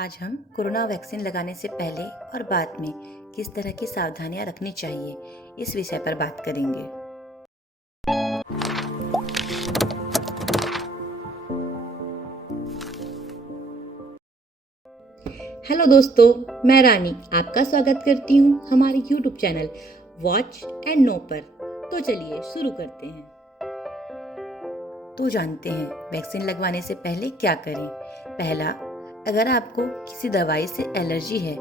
आज हम corona vaccine लगाने से पहले और बाद में किस तरह की सावधानियां रखनी चाहिए, इस विषय पर बात करेंगे। हेलो दोस्तों, मैं रानी आपका स्वागत करती हूँ हमारे YouTube channel watch and know पर। तो चलिए शुरू करते हैं। तो जानते हैं वैक्सीन लगवाने से पहले क्या करें। पहला, अगर आपको किसी दवाई से एलर्जी है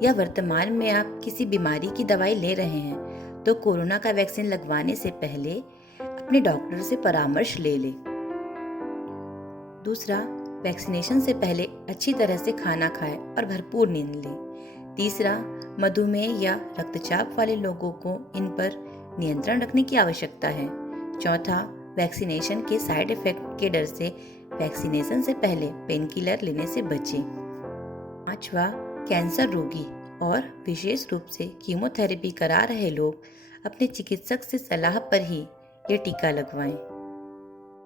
या वर्तमान में आप किसी बीमारी की दवाई ले रहे हैं तो कोरोना का वैक्सीन लगवाने से पहले अपने डॉक्टर से परामर्श ले लें। दूसरा, वैक्सीनेशन से पहले अच्छी तरह से खाना खाएं और भरपूर नींद लें। तीसरा, मधुमेह या रक्तचाप वाले लोगों को इन पर नियंत्रण रखने की आवश्यकता है। चौथा, वैक्सीनेशन के साइड इफेक्ट के डर से वैक्सीनेशन से पहले पेन किलर लेने से बचें। पांचवा, कैंसर रोगी और विशेष रूप से कीमोथेरेपी करा रहे लोग अपने चिकित्सक से सलाह पर ही ये टीका लगवाएं।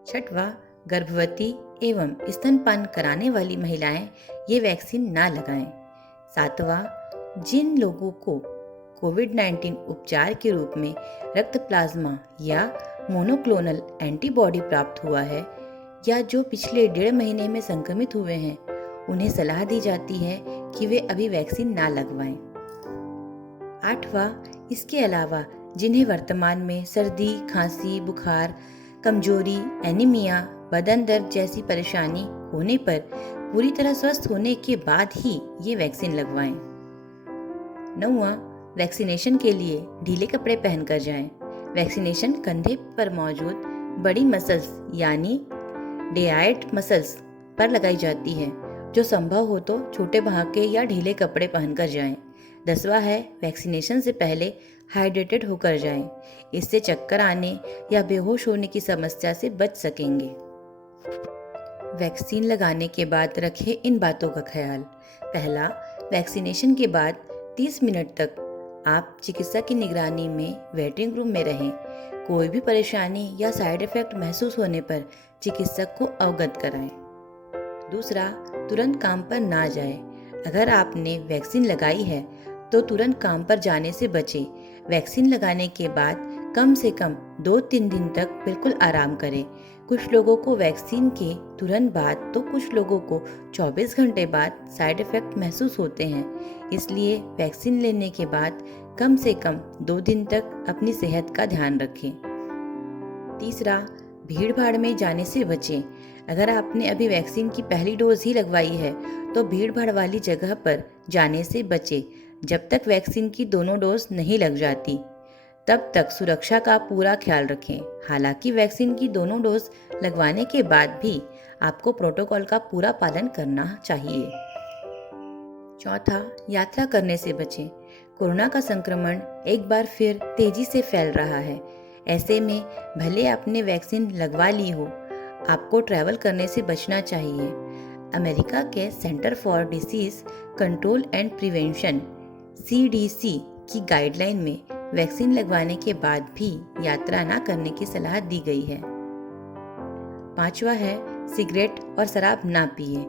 छठवां, गर्भवती एवं स्तनपान कराने वाली महिलाएं ये वैक्सीन ना लगाएं। सातवां, जिन लोगों को कोविड-19 उपचार के रूप में रक्त प्लाज्मा या मोनोक्लोनल एंटीबॉडी प्राप्त हुआ है या जो पिछले 1.5 महीने में संक्रमित हुए हैं, उन्हें सलाह दी जाती है कि वे अभी वैक्सीन ना लगवाएं। आठवां, इसके अलावा जिन्हें वर्तमान में सर्दी, खांसी, बुखार, कमजोरी, एनीमिया, बदन दर्द जैसी परेशानी होने पर पूरी तरह स्वस्थ होने के बाद ही ये वैक्सीन लगवाएं। 9वां, वैक्सीनेशन के लिए ढीले कपड़े पहनकर जाएं। वैक्सीनेशन कंधे पर मौजूद बड़ी मसल्स यानी डेयाइड मसल्स पर लगाई जाती है, जो संभव हो तो छोटे भागे या ढीले कपड़े पहनकर जाएं। 10वां है, वैक्सीनेशन से पहले हाइड्रेटेड होकर जाएं। इससे चक्कर आने या बेहोश होने की समस्या से बच सकेंगे। वैक्सीन लगाने के बाद रखें इन बातों का ख्याल। पहला, वैक्सीनेशन के बाद 30 मिनट तक आप चिकित्सक की निगरानी में वेटिंग रूम में रहें। कोई भी परेशानी या साइड इफेक्ट महसूस होने पर चिकित्सक को अवगत कराएं। दूसरा, तुरंत काम पर ना जाएं। अगर आपने वैक्सीन लगाई है तो तुरंत काम पर जाने से बचें। वैक्सीन लगाने के बाद कम से कम 2-3 दिन तक बिल्कुल आराम करें। कुछ लोगों को वैक्सीन के तुरंत बाद तो कुछ लोगों को 24 घंटे बाद साइड इफेक्ट महसूस होते हैं। इसलिए वैक्सीन लेने के बाद कम से कम 2 दिन तक अपनी सेहत का ध्यान रखें। तीसरा, भीड़ भाड़ में जाने से बचें। अगर आपने अभी वैक्सीन की पहली डोज ही लगवाई है तो भीड़ भाड़ वाली जगह पर जाने से बचें। जब तक वैक्सीन की दोनों डोज नहीं लग जाती तब तक सुरक्षा का पूरा ख्याल रखें। हालांकि वैक्सीन की दोनों डोज लगवाने के बाद भी आपको प्रोटोकॉल का पूरा पालन करना चाहिए। चौथा, यात्रा करने से बचें। कोरोना का संक्रमण एक बार फिर तेजी से फैल रहा है। ऐसे में भले आपने वैक्सीन लगवा ली हो, आपको ट्रैवल करने से बचना चाहिए। अमेरिका के centre for disease control and prevention CDC की गाइडलाइन में वैक्सीन लगवाने के बाद भी यात्रा न करने की सलाह दी गई है। पांचवा है, सिगरेट और शराब ना पिए।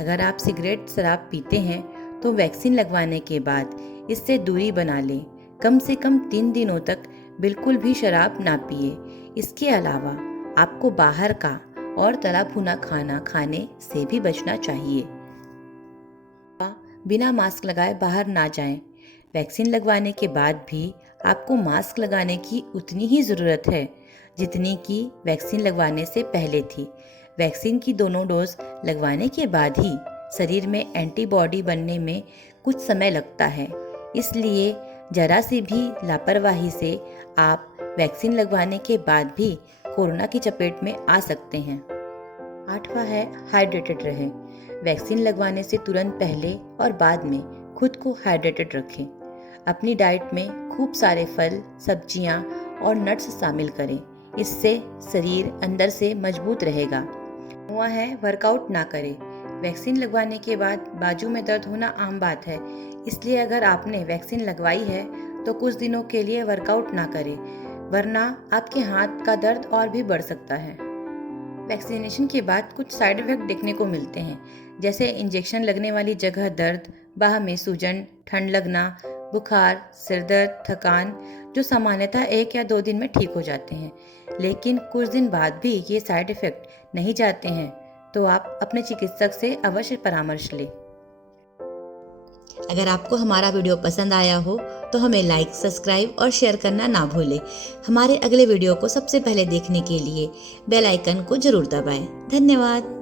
अगर आप सिगरेट शराब पीते हैं तो वैक्सीन लगवाने के बाद इससे दूरी बना लें। कम से कम 3 दिनों तक बिल्कुल भी शराब ना पिए। इसके अलावा आपको बाहर का और तला भुना खाना खाने से भी बचना चाहिए। बिना मास्क लगाए बाहर ना जाएं। वैक्सीन लगवाने के बाद भी आपको मास्क लगाने की उतनी ही ज़रूरत है जितनी कि वैक्सीन लगवाने से पहले थी। वैक्सीन की दोनों डोज लगवाने के बाद ही शरीर में एंटीबॉडी बनने में कुछ समय लगता है, इसलिए जरा सी भी लापरवाही से आप वैक्सीन लगवाने के बाद भी कोरोना की चपेट में आ सकते हैं। 8वां है, हाइड्रेटेड रहें। वैक्सीन लगवाने से तुरंत पहले और बाद में खुद को हाइड्रेटेड रखें। अपनी डाइट में खूब सारे फल, सब्जियां और नट्स शामिल करें। इससे शरीर अंदर से मजबूत रहेगा। 9वां है, वर्कआउट ना करें। वैक्सीन लगवाने के बाद बाजू में दर्द होना आम बात है, इसलिए अगर आपने वैक्सीन लगवाई है तो कुछ दिनों के लिए वर्कआउट ना करें, वरना आपके हाथ का दर्द और भी बढ़ सकता है। वैक्सीनेशन के बाद कुछ साइड इफ़ेक्ट देखने को मिलते हैं, जैसे इंजेक्शन लगने वाली जगह दर्द, बाह में सूजन, ठंड लगना, बुखार, सिर दर्द, थकान, जो सामान्यतः 1 या 2 दिन में ठीक हो जाते हैं। लेकिन कुछ दिन बाद भी ये साइड इफ़ेक्ट नहीं जाते हैं, तो आप अपने चिकित्सक से अवश्य परामर्श लें। अगर आपको हमारा वीडियो पसंद आया हो तो हमें लाइक, सब्सक्राइब और शेयर करना ना भूलें। हमारे अगले वीडियो को सबसे पहले देखने के लिए बेल आइकन को जरूर दबाएं। धन्यवाद।